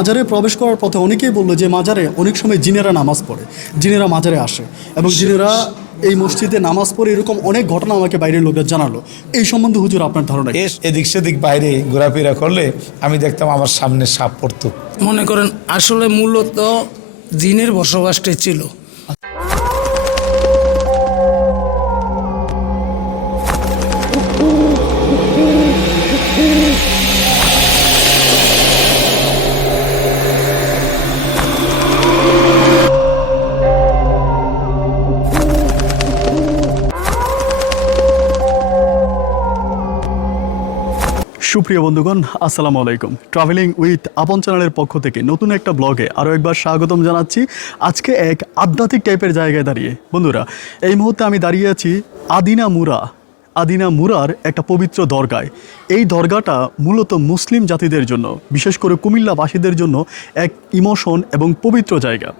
মাজারে প্রবেশ করার পথে অনেকেই বলল যে মাজারে অনেক সময় জিনেরা নামাজ পড়ে জিনেরা মাজারে আসে এবং জিনেরা এই মসজিদে নামাজ পড়ে এরকম অনেক ঘটনা আমাকে বাইরের লোকের জানালো। এই সম্বন্ধে হুজুর আপনার ধারণা এস এদিক সেদিক বাইরে ঘোরাফেরা করলে আমি দেখতাম আমার সামনে সাপ পড়তো। মনে করেন আসলে মূলত জিনের বসবাসটাই ছিল। সুপ্রিয় বন্ধুগণ, আসসালামু আলাইকুম। ট্রাভেলিং উইথ আপন চ্যানেলের পক্ষ থেকে নতুন একটা ব্লগে আরও একবার স্বাগতম জানাচ্ছি আজকে এক আধ্যাত্মিক টাইপের জায়গায় দাঁড়িয়ে। বন্ধুরা, এই মুহূর্তে আমি দাঁড়িয়ে আছি আদিনা মুরা। আদিনা মুরার একটা পবিত্র দরগায়। এই দরগাটা মূলত মুসলিম জাতিদের জন্য, বিশেষ করে কুমিল্লাবাসীদের জন্য এক ইমোশন এবং পবিত্র জায়গা।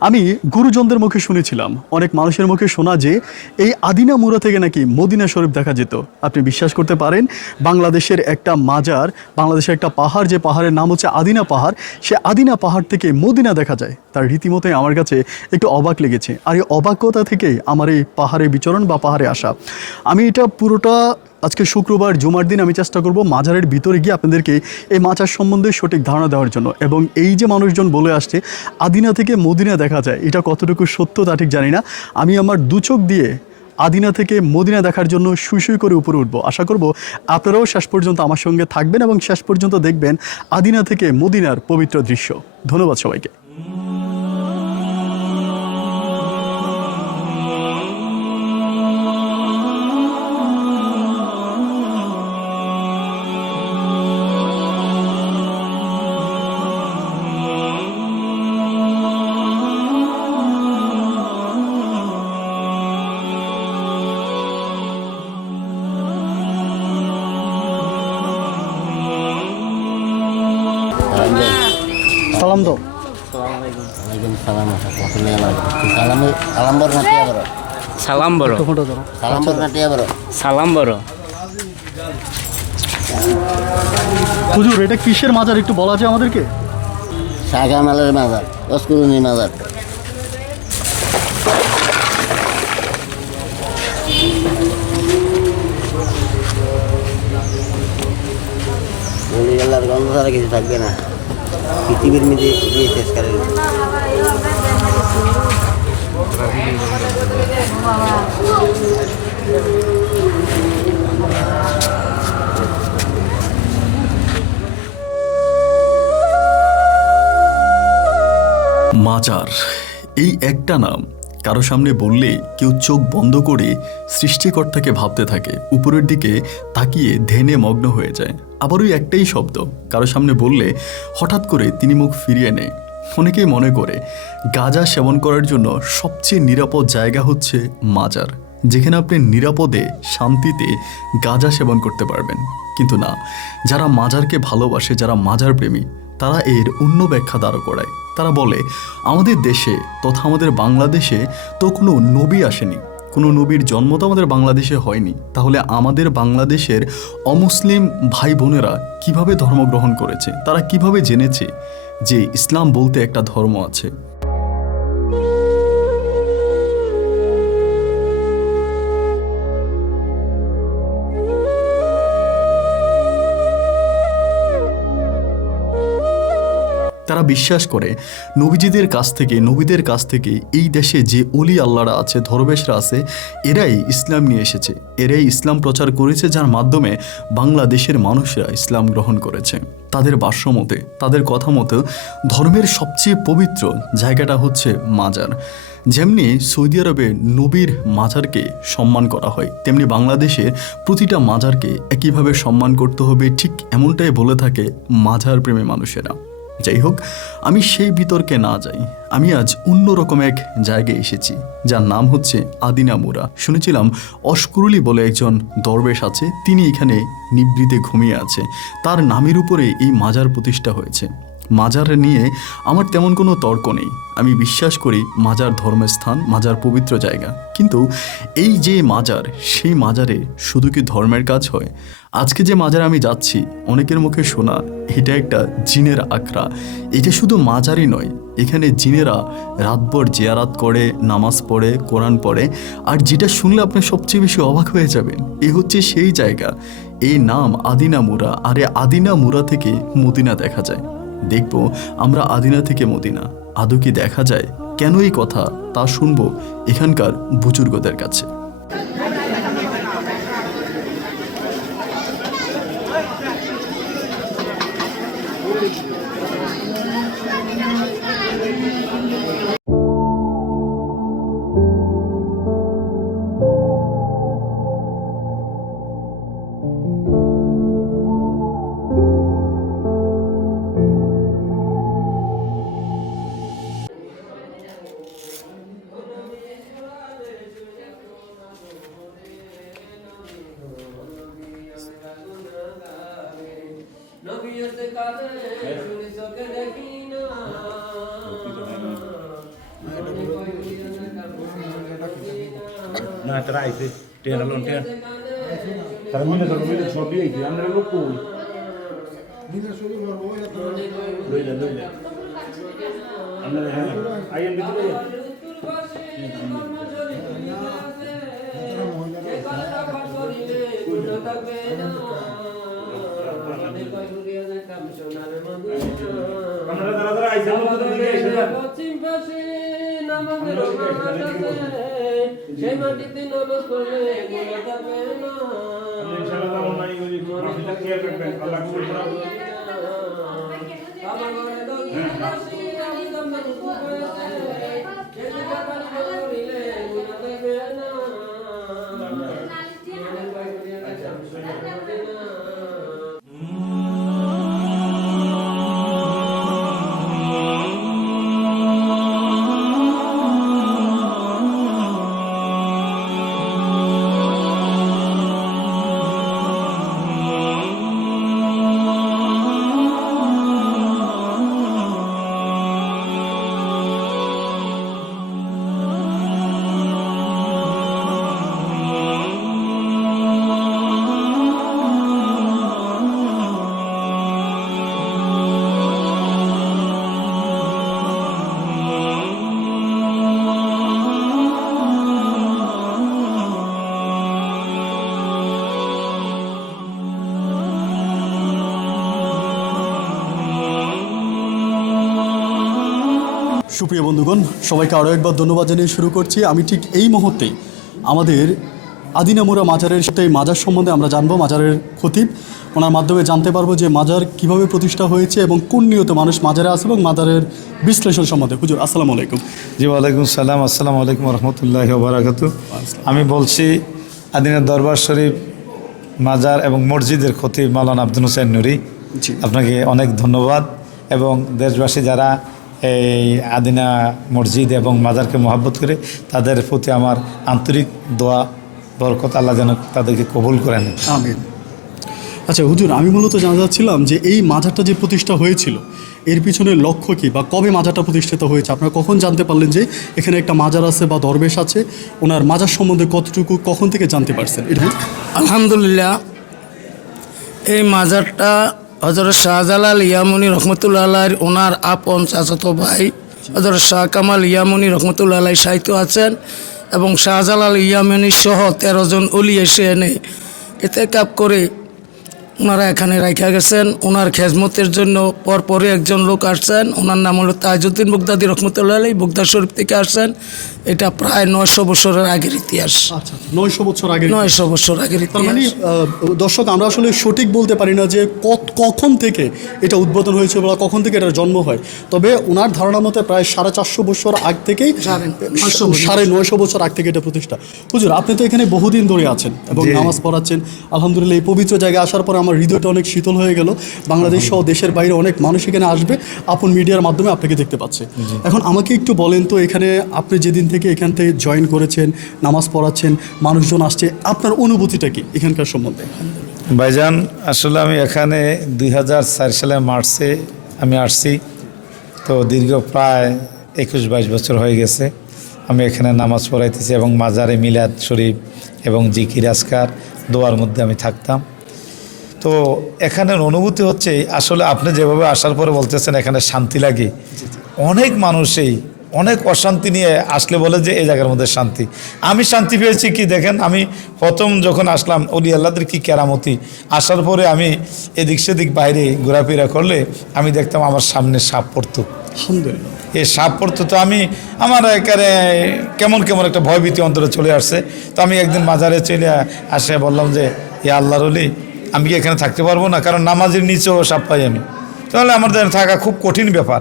আমি গুরুজনদের মুখে শুনেছিলাম, অনেক মানুষের মুখে শোনা যে এই আদিনা মুরা থেকে নাকি মদিনা শরীফ দেখা যেত। আপনি বিশ্বাস করতে পারেন, বাংলাদেশের একটা মাজার, বাংলাদেশের একটা পাহাড়, যে পাহাড়ের নাম হচ্ছে আদিনা পাহাড়, সে আদিনা পাহাড় থেকে মদিনা দেখা যায়। তার রীতিমতোই আমার কাছে একটু অবাক লেগেছে। আর এই অবাকতা থেকেই আমার এই পাহাড়ে বিচরণ বা পাহাড়ে আসা। আমি এটা পুরোটা আজকে শুক্রবার, জুমার দিন আমি চেষ্টা করব মাজারের ভিতরে গিয়ে আপনাদেরকে এই মাচার সম্বন্ধে সঠিক ধারণা দেওয়ার জন্য। এবং এই যে মানুষজন বলে আসছে, আদিনা থেকে মদিনা দেখা যায়, এটা কতটুকু সত্য তা ঠিক জানি না। আমি আমার দু চোখ দিয়ে আদিনা থেকে মদিনা দেখার জন্য শুই করে উপরে উঠবো। আশা করব আপনারাও শেষ পর্যন্ত আমার সঙ্গে থাকবেন এবং শেষ পর্যন্ত দেখবেন আদিনা থেকে মদিনার পবিত্র দৃশ্য। ধন্যবাদ সবাইকে। সালাম দাও। সালাম বড় সালাম বড়। একটু ফোটো ধরো। সালাম বড় হুজুর এটা কিসের মাজার? একটু বলা যায় আমাদেরকে? শাখা মালের মাজার। অস্কুরুনি মাজার গন্ধ ছাড়া কিছু থাকবে না। পৃথিবীর মধ্যে দিয়ে শেষ করে। মাজার, এই একটা নাম কারও সামনে বললে কেউ চোখ বন্ধ করে সৃষ্টিকর্তাকে ভাবতে থাকে উপরের দিকে তাকিয়ে ধ্যানে মগ্ন হয়ে যায় আবার ওই একটাই শব্দ। কারও সামনে বললে হঠাৎ করে তিনি মুখ ফিরিয়ে নেয়। অনেকেই মনে করে, গাঁজা সেবন করার জন্য সবচেয়ে নিরাপদ জায়গা হচ্ছে মাজার, যেখানে আপনি নিরাপদে, শান্তিতে গাঁজা সেবন করতে পারবেন। কিন্তু না, যারা মাজারকে ভালোবাসে, যারা মাজার প্রেমী, তারা এর অন্য ব্যাখ্যা দাঁড় করায়। তারা বলে, আমাদের দেশে তথা আমাদের বাংলাদেশে তো কোনো নবী আসেনি। কোনো নবীর জন্ম তো আমাদের বাংলাদেশে হয়নি। তাহলে আমাদের বাংলাদেশের অমুসলিম ভাই বোনেরা কীভাবে ধর্মগ্রহণ করেছে? তারা কীভাবে জেনেছে যে ইসলাম বলতে একটা ধর্ম আছে? তারা বিশ্বাস করে, নবীজিদের কাছ থেকে, নবীদের কাছ থেকে এই দেশে যে অলি আল্লাহরা আছে ধর্মেশরা আছে, এরাই ইসলাম নিয়ে এসেছে। এরাই ইসলাম প্রচার করেছে, যার মাধ্যমে বাংলাদেশের মানুষরা ইসলাম গ্রহণ করেছে। তাদের বাস্য মতে তাদের কথা মতো ধর্মের সবচেয়ে পবিত্র জায়গাটা হচ্ছে মাজার। যেমনি সৌদি আরবে নবীর মাজারকে সম্মান করা হয়, তেমনি বাংলাদেশে প্রতিটা মাজারকে একইভাবে সম্মান করতে হবে, ঠিক এমনটাই বলে থাকে মাজার প্রেমী মানুষেরা। যাই হোক, আমি সেই বিতর্কে না যাই। আমি আজ অন্যরকম এক জায়গায় এসেছি, যার নাম হচ্ছে আদিনামুরা শুনেছিলাম অস্কুরুলি বলে একজন দরবেশ আছে, তিনি এখানে নিবৃতে ঘুমিয়ে আছে। তার নামের উপরে এই মাজার প্রতিষ্ঠা হয়েছে। মাজার নিয়ে আমার তেমন কোনো তর্ক নেই। আমি বিশ্বাস করি মাজার ধর্মের স্থান মাজার পবিত্র জায়গা। কিন্তু এই যে মাজার, সেই মাজারে শুধু কি ধর্মের কাজ হয়? আজকে যে মাজারে আমি যাচ্ছি, অনেকের মুখে শোনা, এটা একটা জিনের আখড়া। এটা শুধু মাজারই নয়, এখানে জিনেরা রাতভর জিয়ারাত করে, নামাজ পড়ে, কোরআন পড়ে, আর যেটা শুনলে আপনি সবচেয়ে বেশি অবাক হয়ে যাবেন, এ হচ্ছে সেই জায়গা। এই নাম আদিনা মুরা, আর এই আদিনা মুরা থেকে মদিনা দেখা যায়। দেখব আমরা আদিনা থেকে মদিনা, আদৌ কি দেখা যায়? কেন এই কথা? তা শুনব এখানকার বুজুর্গদের কাছে। তারা মিলে ধরো মিলে সবই আইছে আমরা লোক কই লইলা লইলা আমরা হ্যাঁ আইএম ভিতরে আমরা তারা তারা আইছে আমরা তো দিকে আইছে পশ্চিম পাশে নামাজের সেই মাটিতে নামাজ পড়লে গুনাহ যাবে না। ইনশাআল্লাহ আমরা নাই ওই সুপ্রিয় বন্ধুগণ সবাইকে আরও একবার ধন্যবাদ জানিয়ে শুরু করছি। আমি ঠিক এই মুহূর্তে আমাদের আদিনামুরা মাজারের সাথে মাজার সম্বন্ধে আমরা জানব মাজারের খতিব। ওনার মাধ্যমে জানতে পারব যে মাজার কীভাবে প্রতিষ্ঠা হয়েছে এবং কোন নিয়ত মানুষ মাজারে আসে এবং মাজারের বিশ্লেষণ সম্বন্ধে। হুজুর আসসালামু আলাইকুম। জি ওয়ালাইকুম সালাম আসসালামু আলাইকুম রহমতুল্লাহ বারাকাত আমি বলছি আদিনা দরবার শরীফ মাজার এবং মসজিদের খতিব মালান আব্দুল হোসেন নুরি। জি। আপনাকে অনেক ধন্যবাদ এবং দেশবাসী যারা এই আদিনা মসজিদ এবং মাজারকে মহাব্বত করে তাদের প্রতি আমার আন্তরিক দোয়া বরকত আল্লাহ যেন তাদেরকে কবুল করেন আমিন। আচ্ছা হুজুর আমি মূলত জানা যাচ্ছিলাম যে এই মাজারটা যে প্রতিষ্ঠা হয়েছিল এর পিছনে লক্ষ্য কি বা কবে মাজারটা প্রতিষ্ঠিত হয়েছে? আপনারা কখন জানতে পারলেন যে এখানে একটা মাজার আছে বা দরবেশ আছে? ওনার মাজার সম্বন্ধে কতটুকু কখন থেকে জানতে পারছেন? এটা আলহামদুলিল্লাহ এই মাজারটা হজরত শাহজালাল ইয়ামনি রহমতুল্লাহ ওনার আপন চাচাতো ভাই হজরত শাহ কামাল ইয়ামনি রহমতুল্লাহ সাহিত্য আছেন এবং শাহজালাল ইয়ামনির সহ তেরো জন অলি এসে এনে এতে কাপ করে ওনারা এখানে রাখা গেছেন। ওনার খেজমতের জন্য পরপরই একজন লোক আসছেন। ওনার নাম হলো তাজউদ্দিন বুগদাদি রহমতুল্লাহ আলী বুগদা শরীফ থেকে আসছেন। এটা প্রায় নয়শো বছরের আগের ইতিহাস। নয়শো বছর আগে নয়শো বছর আগের তার মানে ইতিহাস দর্শক আমরা আসলে সঠিক বলতে পারি না যে কত কখন থেকে এটা উদ্বোধন হয়েছে বা কখন থেকে এটার জন্ম হয়। তবে ওনার ধারণা মতে প্রায় সাড়ে চারশো বছর আগ থেকেই সাড়ে নয়শো বছর। সাড়ে নয়শো বছর আগ থেকে এটা প্রতিষ্ঠা। হুজুর আপনি তো এখানে বহুদিন ধরে আছেন এবং নামাজ পড়াচ্ছেন। আলহামদুলিল্লাহ এই পবিত্র জায়গায় আসার পর আমার হৃদয়টা অনেক শীতল হয়ে গেল। বাংলাদেশ সহ দেশের বাইরে অনেক মানুষ এখানে আসবে। আপন মিডিয়ার মাধ্যমে আপনাকে দেখতে পাচ্ছে। এখন আমাকে একটু বলেন তো এখানে আপনি যেদিন থেকে এখান থেকে জয়েন করেছেন নামাজ পড়াচ্ছেন মানুষজন আসছে আপনার অনুভূতিটা কি এখানকার সম্বন্ধে? ভাইজান আসলে আমি এখানে দুই হাজার চার সালে মার্চে আমি আসছি। তো দীর্ঘ প্রায় একুশ বাইশ বছর হয়ে গেছে। আমি এখানে নামাজ পড়াইতেছি এবং মাজারে মিলাদ শরীফ এবং জিকির আসকার দোয়ার মধ্যে আমি থাকতাম। তো এখানের অনুভূতি হচ্ছে আসলে আপনি যেভাবে আসার পরে বলতেছেন এখানে শান্তি লাগে। অনেক মানুষই অনেক অশান্তি নিয়ে আসলে বলে যে এই জায়গার মধ্যে শান্তি। আমি শান্তি পেয়েছি কি দেখেন আমি প্রথম যখন আসলাম অলি আল্লাহদের কি কেরামতি? আসার পরে আমি এদিক সেদিক বাইরে ঘোরাফেরা করলে আমি দেখতাম আমার সামনে সাপ পড়তো। আলহামদুলিল্লাহ। এই সাপ পড়তো তো আমি আমার একারে কেমন কেমন একটা ভয়ভীতি অন্তরে চলে আসছে। তো আমি একদিন মাজারে চলে আসে বললাম যে ইয়া আল্লাহর অলি আমি কি এখানে থাকতে পারব না? কারণ নামাজের নিচেও সাপ পাই আমি। তাহলে আমার থাকা খুব কঠিন ব্যাপার।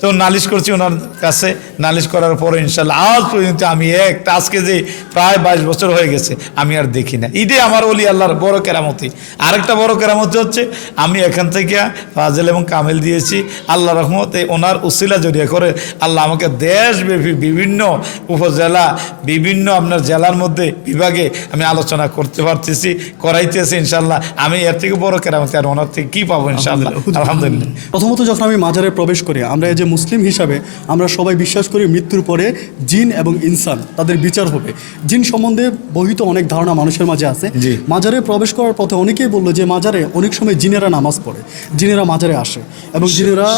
তো নালিশ করছি ওনার কাছে। নালিশ করার পরে ইনশাল্লাহ আজ পর্যন্ত আমি একটা আজকে যে প্রায় বাইশ বছর হয়ে গেছে আমি আর দেখি না। ঈদে আমার অলি আল্লাহর বড় কেরামতি। আরেকটা বড় কেরামতি হচ্ছে আমি এখান থেকে ফাজেল এবং কামেল দিয়েছি। আল্লাহ রহমতে ওনার উসিলা জড়িয়ে করে আল্লাহ আমাকে দেশব্যাপী বিভিন্ন উপজেলা বিভিন্ন আপনার জেলার মধ্যে বিভাগে আমি আলোচনা করতে পারতেছি করাইতেছি ইনশাল্লাহ আমি এর থেকে বড় কেরামতি আর ওনার থেকে কী পাবো ইনশাল্লাহ আলহামদুলিল্লাহ। প্রথমত যখন আমি মাজারে প্রবেশ করি আমরা এই যে মুসলিম হিসাবে আমরা সবাই বিশ্বাস করি মৃত্যুর পরে জিন এবং ইনসান তাদের বিচার হবে। জিন সম্বন্ধে বহিত অনেক ধারণা মানুষের মাঝে আছে। মাজারে প্রবেশ করার পথে অনেকেই বলল যে মাজারে অনেক সময় জিনেরা নামাজ পড়ে জিনেরা মাজারে আসে এবং জিনেরা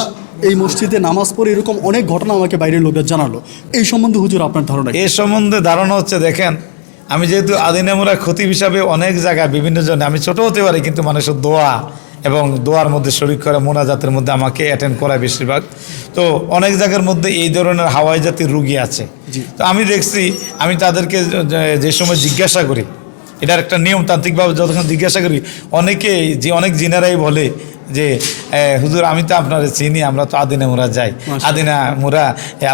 এই মসজিদে নামাজ পড়ে এরকম অনেক ঘটনা আমাকে বাইরের লোকরা জানালো। এই সম্বন্ধে হুজুর আপনার ধারণা এই সম্বন্ধে ধারণা হচ্ছে দেখেন আমি যেহেতু আদিনামুরা খতিব হিসাবে অনেক জায়গায় বিভিন্ন জনে আমি ছোট হতে পারি কিন্তু মানুষের দোয়া এবং দোয়ার মধ্যে শরিক করে মোনাজাতের মধ্যে আমাকে অ্যাটেন্ড করায় বেশিরভাগ। তো অনেক জায়গার মধ্যে এই ধরনের হাওয়াই জাতির রুগী আছে। তো আমি দেখছি আমি তাদেরকে যে- সময় জিজ্ঞাসা করি এটার একটা নিয়ম তান্ত্রিকভাবে যতক্ষণ জিজ্ঞাসা করি অনেকে যে অনেক জিনারাই বলে যে হুজুর আমি তো আপনার চিনি আমরা তো আদিনা মোরা যাই। আদিনা মোরা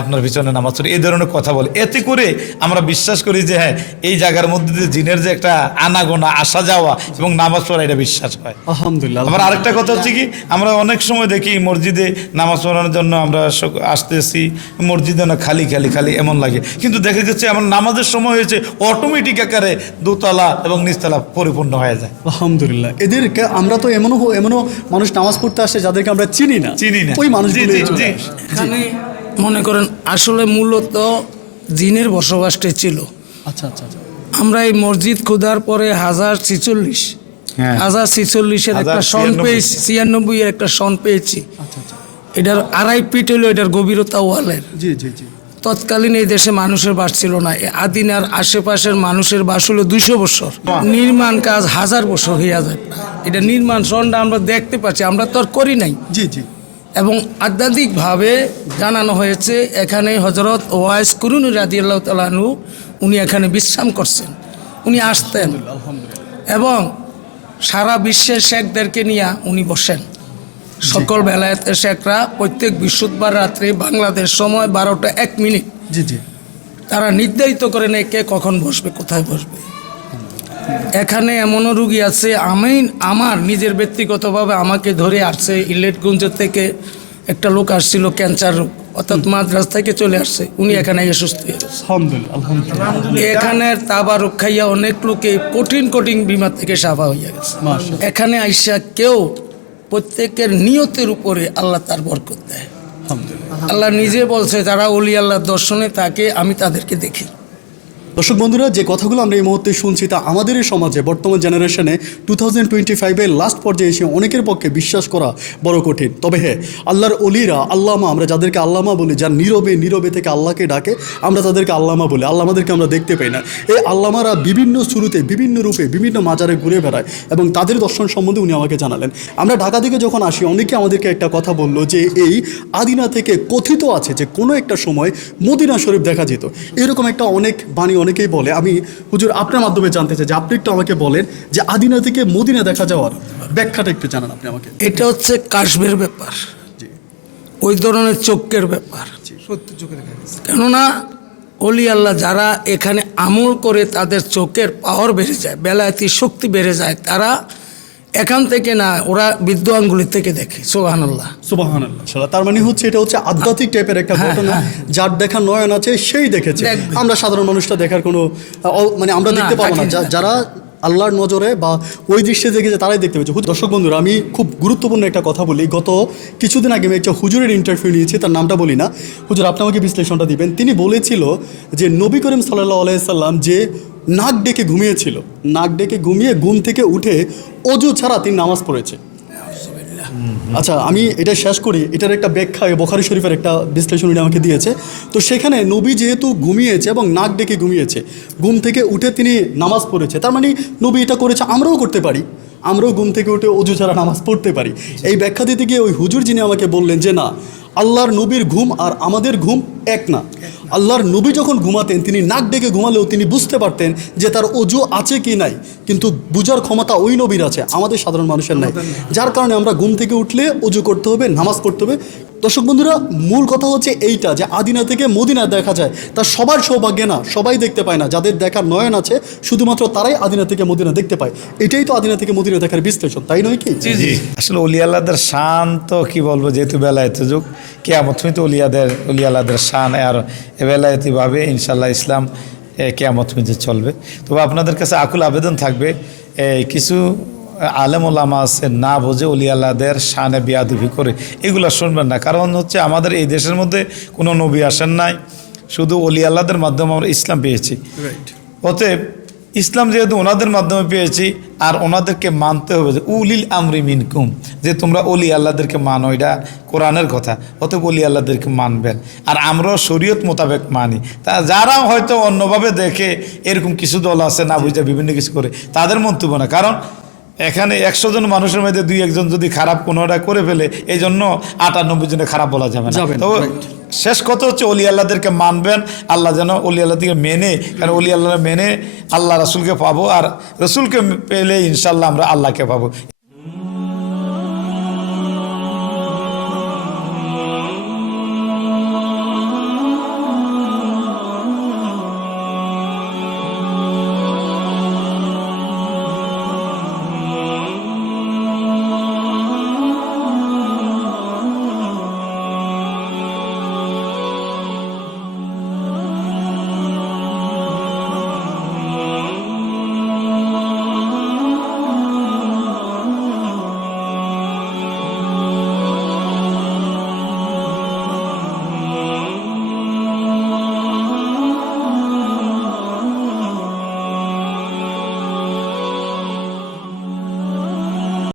আপনার পিছনে নামাজ পড়ি এই ধরনের কথা বলে। এতে করে আমরা বিশ্বাস করি যে হ্যাঁ এই জায়গার মধ্যে যে জিনের যে একটা আনাগোনা আসা যাওয়া এবং নামাজ পড়া এটা বিশ্বাস হয়। আলহামদুলিল্লাহ আবার আরেকটা কথা হচ্ছে কি আমরা অনেক সময় দেখি মসজিদে নামাজ পড়ানোর জন্য আমরা আসতেছি মসজিদে না খালি খালি খালি এমন লাগে। কিন্তু দেখা যাচ্ছে আমার নামাজের সময় হয়েছে অটোমেটিক আকারে দোতলা এবং নিচতলা পরিপূর্ণ হয়ে যায়। আলহামদুলিল্লাহ। এদেরকে আমরা তো এমনও এমনও মানুষ নামাজ পড়তে আসে যাদেরকে আমরা চিনি না চিনি না। ওই মানুষগুলো। এখানে মনে করেন আসলে মূলত জিনের বসবাসটাই ছিল। আচ্ছা আচ্ছা আচ্ছা। আমরা এই মসজিদ খোদার পরে হাজার ছিচল্লিশ হ্যাঁ। হাজার ছিচল্লিশের একটা সন পেয়েছি ছিয়ানব্বই। এর একটা সন পেয়েছি। আচ্ছা আচ্ছা। এটার আড়াই ফিট হলো এটার গভীরতা ওয়ালের। জি জি জি। তৎকালীন এই দেশে মানুষের বাস ছিল না। আদিনার আশেপাশের মানুষের বাস হলো দুইশো বছর। নির্মাণ কাজ হাজার বছর হইয়া যায়। এটা নির্মাণ সনটা আমরা দেখতে পাচ্ছি আমরা তো আর করি নাই। জি জি। এবং আধ্যাত্মিকভাবে জানানো হয়েছে এখানে হজরত ওয়াইস করুন রাদিয়াল্লাহ তালানু উনি এখানে বিশ্রাম করছেন। উনি আসতেন। এবং সারা বিশ্বের শেখদেরকে নিয়ে উনি বসেন। সকল বেলায়েতের শেখরা প্রত্যেক বৃহস্পতিবার রাত্রে বাংলাদেশ সময় বারোটা এক মিনিট। জি জি। তারা নির্ধারিত করে নেয় কে কখন বসবে কোথায় বসবে। এখানে এমনও রুগী আছে আমি আমার নিজের ব্যক্তিগতভাবে আমাকে ধরে আসছে ইলেটগঞ্জ থেকে একটা লোক আসছিল ক্যান্সার রোগ অর্থাৎ মাদ্রাস থেকে চলে আসছে উনি এখানে এসে সুস্থ এখানে তাবা রক্ষাইয়া অনেক লোকে কঠিন কঠিন বিমার থেকে সাফা হইয়া গেছে। এখানে আইসা কেউ প্রত্যেকের নিয়তের উপরে আল্লাহ তার বরকত দেয়। আল্লাহ নিজে বলছে যারা অলি আল্লাহ দর্শনে থাকে আমি তাদেরকে দেখি। দর্শক বন্ধুরা, যে কথাগুলো আমরা এই মুহূর্তে শুনছি তা আমাদের এই সমাজে, বর্তমান জেনারেশনে টু থাউজেন্ড টোয়েন্টি ফাইভের লাস্ট পর্যায়ে এসে অনেকের পক্ষে বিশ্বাস করা বড় কঠিন। তবে হ্যাঁ আল্লাহর অলিরা, আল্লামা, আমরা যাদেরকে আল্লামা বলি, যার নীরবে নীরবে থেকে আল্লাহকে ডাকে, আমরা তাদেরকে আল্লামা বলি। আল্লাহ আমাদেরকে আমরা দেখতে পাই না। এই আল্লামারা বিভিন্ন শুরুতে, বিভিন্ন রূপে, বিভিন্ন মাজারে ঘুরে বেড়ায় এবং তাদের দর্শন সম্বন্ধে উনি আমাকে জানালেন। আমরা ঢাকা থেকে যখন আসি, অনেকে আমাদেরকে একটা কথা বলল যে, এই আদিনা থেকে কথিত আছে যে, কোনো একটা সময় মদিনা শরীফ দেখা যেত। এরকম একটা অনেক বাণী অনেকেই বলে আমি হুজুর আপনার মাধ্যমে জানতে চাই যে আপনি একটু আমাকে বলেন যে আদিনা থেকে মদিনা দেখা যাওয়ার ব্যাখ্যাটা একটু জানান আপনি আমাকে। এটা হচ্ছে কাশ্মীর ব্যাপার। ওই ধরনের চোখের ব্যাপার। কেননা অলি আল্লাহ যারা এখানে আমল করে তাদের চোখের পাওয়ার বেড়ে যায় বেলায়তি শক্তি বেড়ে যায় তারা এখান থেকে না ওরা বৃদ্ধ আঙ্গুলি থেকে দেখে সোহান আল্লাহ সুবহানাল্লাহ তার মানে হচ্ছে এটা হচ্ছে আধ্যাত্মিক টাইপের একটা হ্যাঁ, ঘটনা হ্যাঁ। যার দেখা নয়ন আছে সেই দেখেছে। আমরা সাধারণ মানুষটা দেখার কোনো মানে আমরা দেখতে পাবো না। যারা আল্লাহর নজরে বা ওই দৃশ্যে দেখে তারাই দেখতে পেয়েছে। দর্শক বন্ধুরা, আমি খুব গুরুত্বপূর্ণ একটা কথা বলি। গত কিছুদিন আগে আমি একটা হুজুরের ইন্টারভিউ নিয়েছি, তার নামটা বলি না। হুজুর, আপনি আমাকে বিশ্লেষণটা দিবেন। তিনি বলেছিল যে, নবী করিম সাল্লাহ আলাইসাল্লাম যে নাক ডেকে ঘুমিয়েছিল, নাক ডেকে ঘুমিয়ে ঘুম থেকে উঠে অজু ছাড়া তিনি নামাজ পড়েছে। আচ্ছা আমি এটা শেষ করি। এটার একটা ব্যাখ্যা বোখারি শরীফের একটা বিশ্লেষণ উনি আমাকে দিয়েছে। তো সেখানে নবী যেহেতু ঘুমিয়েছে এবং নাক ডেকে ঘুমিয়েছে, ঘুম থেকে উঠে তিনি নামাজ পড়েছে। তার মানে নবী এটা করেছে, আমরাও করতে পারি। আমরাও ঘুম থেকে উঠে অজু ছাড়া নামাজ পড়তে পারি। এই ব্যাখ্যা দিতে গিয়ে ওই হুজুর যিনি আমাকে বললেন যে, না, আল্লাহর নবীর ঘুম আর আমাদের ঘুম এক না। আল্লাহর নবী যখন ঘুমাতেন তিনি নাক ডেকে ঘুমালেও তিনি বুঝতে পারতেন যে তার অজু আছে কি নাই। কিন্তু বুঝার ক্ষমতা ওই নবীর আছে আমাদের সাধারণ মানুষের নাই। যার কারণে আমরা ঘুম থেকে উঠলে অজু করতে হবে নামাজ পড়তে হবে। দর্শক বন্ধুরা মূল কথা হচ্ছে এইটা যে আদিনা থেকে মদিনা দেখা যায় তা সবার সৌভাগ্যে না সবাই দেখতে পায় না। যাদের দেখার নয়ন আছে শুধুমাত্র তারাই আদিনা থেকে মদিনা দেখতে পায়। এটাই তো আদিনা থেকে মদিনা দেখার বিশ্লেষণ তাই নয় কি? আসলে অলি আল্লাহদের শান তো কি বলব যেহেতু বেলায়েত যুগ কেয়ামত তো অলিয়াদের অলি আল্লাহদের শান আর এ বেলায়েতিভাবে ইনশাল্লাহ ইসলাম কেয়ামত মিজে চলবে। তবে আপনাদের কাছে আকুল আবেদন থাকবে কিছু আলেম ওলামা আছে না বোঝে অলি আল্লাহদের শানে বিয়াদুফি করে। এগুলো শুনবেন না কারণ হচ্ছে আমাদের এই দেশের মধ্যে কোনো নবী আসেন নাই শুধু অলি আল্লাহদের মাধ্যমে আমরা ইসলাম পেয়েছি। অতএব ইসলাম যেহেতু ওনাদের মাধ্যমে পেয়েছি আর ওনাদেরকে মানতে হবে যে উলিল আমরি মিনকুম যে তোমরা অলি আল্লাহদেরকে মানো এটা কোরআনের কথা অতএব অলি আল্লাহদেরকে মানবেন। আর আমরাও শরীয়ত মোতাবেক মানি। তা যারা হয়তো অন্যভাবে দেখে এরকম কিছু দল আছে না বুঝে বিভিন্ন কিছু করে তাদের মন্তব্য না। কারণ এখানে একশো জন মানুষের মধ্যে দুই একজন যদি খারাপ কোনোটা করে ফেলে এই জন্য আটানব্বই জনে খারাপ বলা যাবে না। তো. শেষ কথা হচ্ছে অলি আল্লাহদেরকে মানবেন, আল্লাহ যেন অলি আল্লাহদেরকে মেনে, কারণ অলি আল্লাহ মেনে আল্লাহ রসুলকে পাবো আর রসুলকে পেলে ইনশাল্লাহ আমরা আল্লাহকে পাবো।